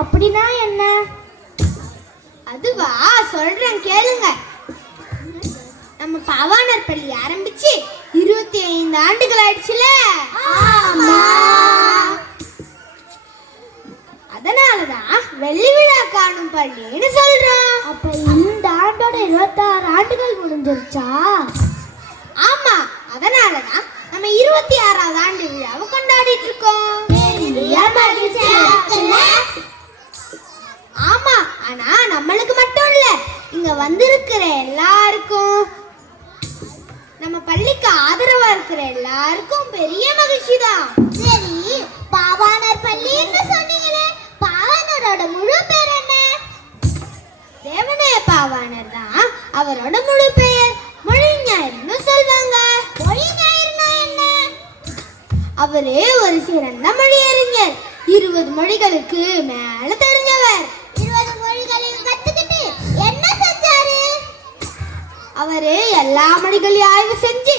அப்படின்னா என்ன? அதுவா? சொல்றேன் கேளுங்க. நம்ம பவானர் பள்ளி ஆரம்பிச்சு இருபத்தி ஐந்து ஆண்டுகள் ஆயிடுச்சுல? அதனாலதான் வெள்ளி விழா காணும் பள்ளின்னு சொல்றோம். அப்ப இந்த ஆண்டோட இருபத்தாறு ஆண்டுகள் முடிஞ்சிருச்சா? ஆமா அதனாலதான் நம்ம இருபத்தி ஆறாவது ஆண்டு விழாவை கொண்டாடிட்டு இருக்கோம். அவரோட முழு பெயர் மொழிஞாயிறுன்னு சொல்வாங்க? மொழிஞாயிறுனா என்ன? அவரே ஒரு சிறந்த மொழியறிஞர். இருபது மொழிகளுக்கு மேல தெரிஞ்சவர். இருபது மொழிகளையும் கத்துக்கிட்டு என்ன செஞ்சாரு? அவரு எல்லா மொழிகளையும் ஆய்வு செஞ்சு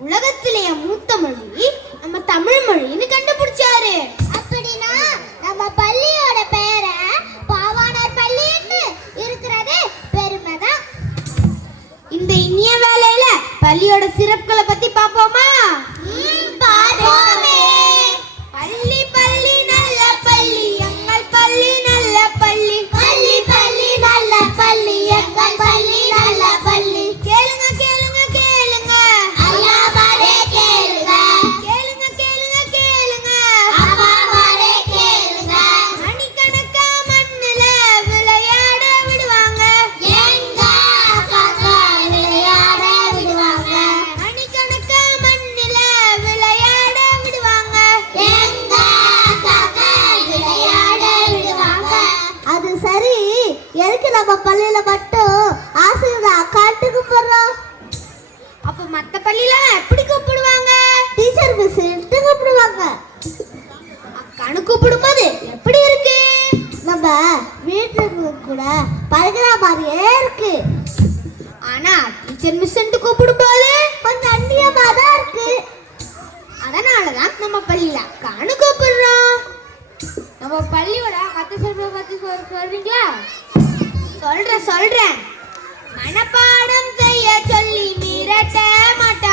உலகத்திலேயே மூத்த மொழி நம்ம தமிழ் மொழின்னு கண்டுபிடிச்சாரு. எதுக்கு நம்ம பள்ளியில மட்டும் ஆசிரியர் காட்டுக்கு போறோம்? அப்ப மத்த பள்ளியில எப்படி கூப்பிடுவாங்க? டீச்சர் மிஸ் கூப்பிடுவாங்க. அக்கானு கூப்பிடும்போது எப்படி இருக்கு? நம்ம வீட்டுக்கு கூட பழகுற மாதிரியே இருக்கு. ஆனா டீச்சர் மிஸ் கூப்பிடும்போது கொஞ்சம் அந்நியமா தான் இருக்கு. அதனாலதான் நம்ம பள்ளியில அக்கானு கூப்பிடுறோம். நம்ம பள்ளியோட மத்த சிறப்பை பத்தி சொல்- சொல்றீங்களா? சொல்றேன் சொல்றேன். மனப்பாடம் செய்ய சொல்லி மிரட்ட மாட்டான்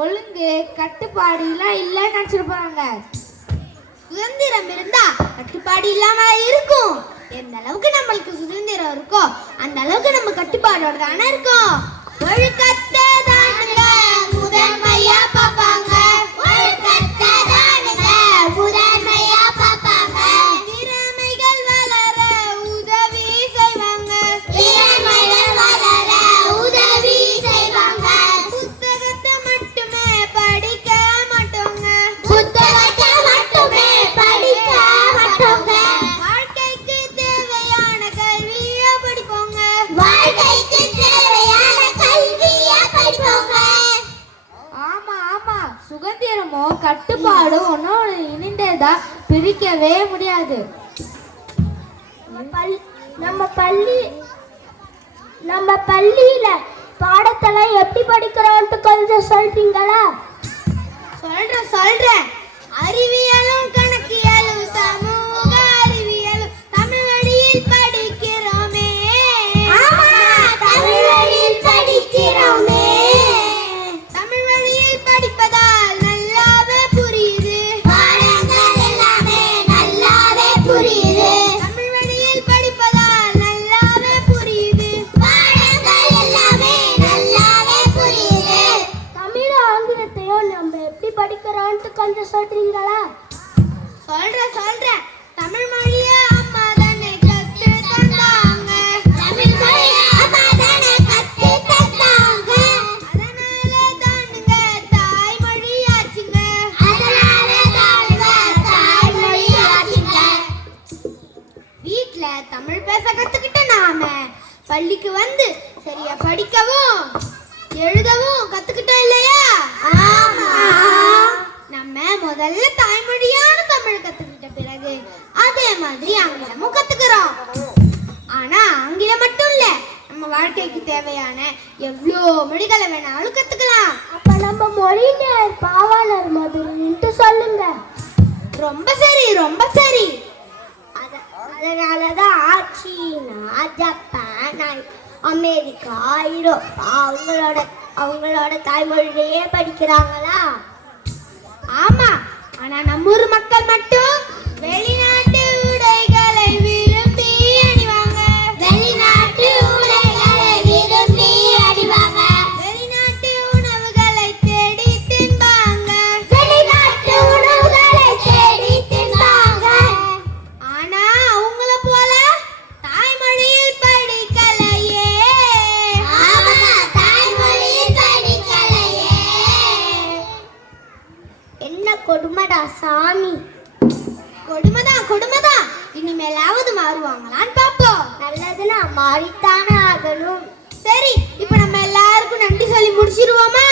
ஒழுங்கு கட்டுப்பாடு எல்லாம் இல்லைன்னு நினைச்சிருப்பாங்க சுதந்திரம் இருந்தா கட்டுப்பாடு இல்லாம இருக்கும். எந்த அளவுக்கு நம்மளுக்கு சுதந்திரம் இருக்கோ அந்த அளவுக்கு நம்ம கட்டுப்பாடோட தானே இருக்கோம். ஒழுக்கத்தை பிரிக்கவே முடியாது. நம்ம பள்ளி நம்ம பள்ளியில பாடத்தெல்லாம் எப்படி படிக்கிறோம்ட்டு கொஞ்சம் சொல்றீங்களா? சொல்றேன் சொல்றேன். அறிவியலும் சொல்றீங்களா சொல்றேன் சொல்றேன். தமிழ் மொழியா அம்மா தமிழ் தமிழ் பேச கத்துக்கிட்ட நாம. பள்ளிக்கு வந்து சரியா படிக்கவும் எழுதவும் முதல்ல தாய்மொழியான தமிழ் கத்துக்கிட்ட பிறகு அதே மாதிரி ஆங்கிலமும் கத்துக்கிறோம். ஆனா ஆங்கிலம் மட்டும் இல்ல நம்ம வாழ்க்கைக்கு தேவையான எவ்வளோ மொழிகளை வேணாலும் கத்துக்கலாம். அப்ப நம்ம மொழியினர் பாவாளர் மாதிரின்ட்டு சொல்லுங்க. ரொம்ப சரி ரொம்ப சரி. அதனாலதான் சீனா ஜப்பான் அமெரிக்கா ஐரோப்பா அவங்களோட அவங்களோட தாய்மொழியிலேயே படிக்கிறாங்களா? ஆமா ஆனா நம்ம ஊர் மக்கள் மட்டும் வெளியே சாமி. கொடுமைதான் கொடுமைதான். இனிமேலாவது மாறுவாங்களான்னு பார்ப்போம். நல்லதுன்னா மாறித்தானே ஆகணும். சரி இப்போ நம்ம எல்லாருக்கும் நன்றி சொல்லி முடிச்சிருவோமா?